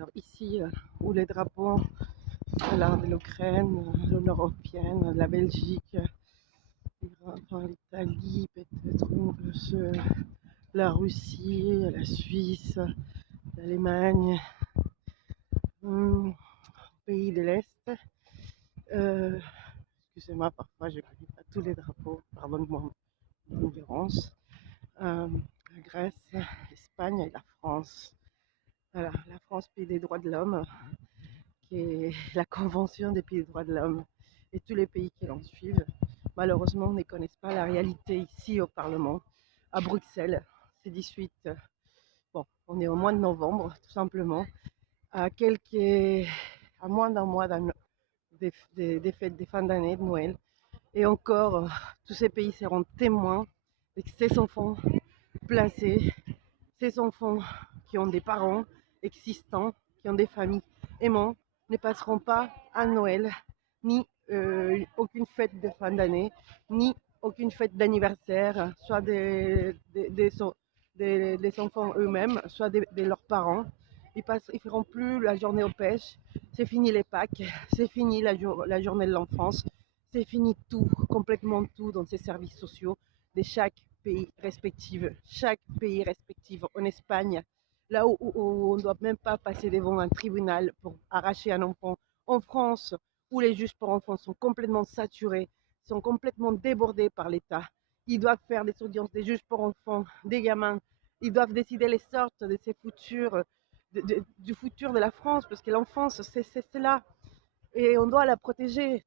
Alors ici, où les drapeaux voilà, de l'Ukraine, de l'Union européenne, de la Belgique, enfin, l'Italie, peut-être la Russie, la Suisse, l'Allemagne, pays de l'Est. Excusez-moi, parfois je ne connais pas tous les drapeaux, pardonne-moi l'ignorance. La Grèce, l'Espagne et la France. Voilà, la France, pays des droits de l'homme, qui est la Convention des pays des droits de l'homme, et tous les pays qui l'en suivent, malheureusement, ne connaissent pas la réalité ici au Parlement, à Bruxelles. C'est 18, bon, on est au mois de novembre, tout simplement, à moins d'un mois des fêtes des fins d'année, de Noël. Et encore, tous ces pays seront témoins de ces enfants placés, ces enfants qui ont des parents existants, qui ont des familles aimantes, ne passeront pas à Noël, ni aucune fête de fin d'année, ni aucune fête d'anniversaire, soit des enfants eux-mêmes, soit de leurs parents. Ils feront plus la journée aux pêches, c'est fini les Pâques, c'est fini la journée de l'enfance, c'est fini tout, complètement tout dans ces services sociaux de chaque pays respectif. Chaque pays respectif. En Espagne, là où on ne doit même pas passer devant un tribunal pour arracher un enfant. En France, où les juges pour enfants sont complètement saturés, sont complètement débordés par l'État. Ils doivent faire des audiences des juges pour enfants, des gamins. Ils doivent décider les sortes de ces futurs, du futur de la France, parce que l'enfance, c'est là. Et on doit la protéger.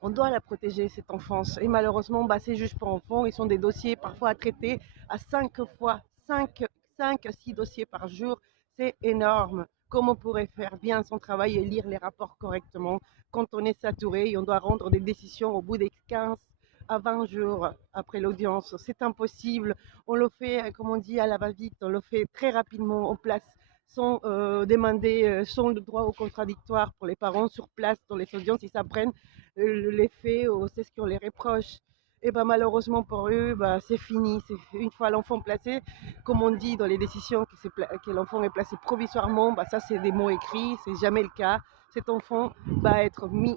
On doit la protéger, cette enfance. Et malheureusement, ces juges pour enfants, ils sont des dossiers parfois à traiter à 5 à 6 dossiers par jour. C'est énorme. Comment on pourrait faire bien son travail et lire les rapports correctement quand on est saturé et on doit rendre des décisions au bout des 15 à 20 jours après l'audience? C'est impossible. On le fait, comme on dit, à la va-vite. On le fait très rapidement en place, sans demander, sans le droit au contradictoire pour les parents sur place dans les audiences. Ils s'apprennent les faits, c'est ce qu'on les reproche. Et malheureusement pour eux, c'est fini. Une fois l'enfant placé, comme on dit dans les décisions que l'enfant est placé provisoirement, ça c'est des mots écrits, c'est jamais le cas. Cet enfant va être mis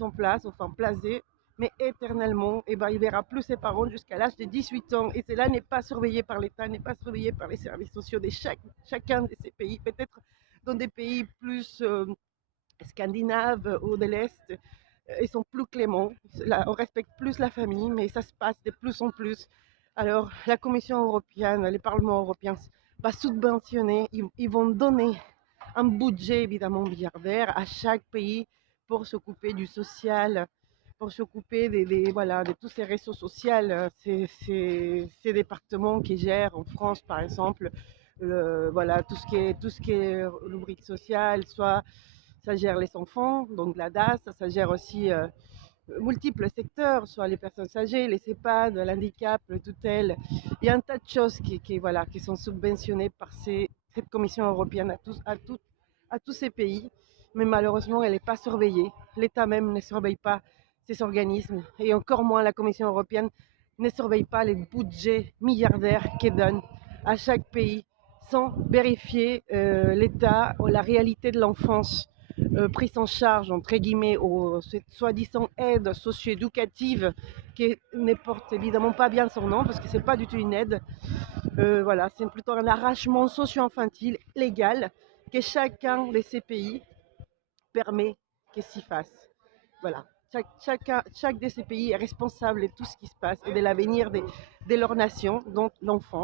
en place, enfin placé, mais éternellement, il verra plus ses parents jusqu'à l'âge de 18 ans. Et cela n'est pas surveillé par l'État, n'est pas surveillé par les services sociaux de chacun de ces pays. Peut-être dans des pays plus scandinaves ou de l'Est, ils sont plus cléments, on respecte plus la famille, mais ça se passe de plus en plus. Alors la Commission européenne, le Parlement européen va subventionner, ils vont donner un budget évidemment milliardaire à chaque pays pour s'occuper du social, pour s'occuper de tous ces réseaux sociaux, ces départements qui gèrent en France par exemple, tout ce qui est rubrique sociale, soit ça gère les enfants, donc la DAS, ça gère aussi multiples secteurs, soit les personnes âgées, les EHPAD, l'handicap, le tutelle. Il y a un tas de choses qui sont subventionnées par cette Commission européenne à tous ces pays, mais malheureusement, elle n'est pas surveillée. L'État même ne surveille pas ces organismes, et encore moins la Commission européenne ne surveille pas les budgets milliardaires qu'elle donne à chaque pays sans vérifier l'état ou la réalité de l'enfance prise en charge, entre guillemets, aux soi-disant aides socio-éducatives qui ne portent évidemment pas bien son nom parce que c'est pas du tout une aide. Voilà, c'est plutôt un arrachement socio-infantile légal que chacun de ces pays permet qu'il s'y fasse. Voilà. Chaque de ces pays est responsable de tout ce qui se passe et de l'avenir de leur nation, donc l'enfant.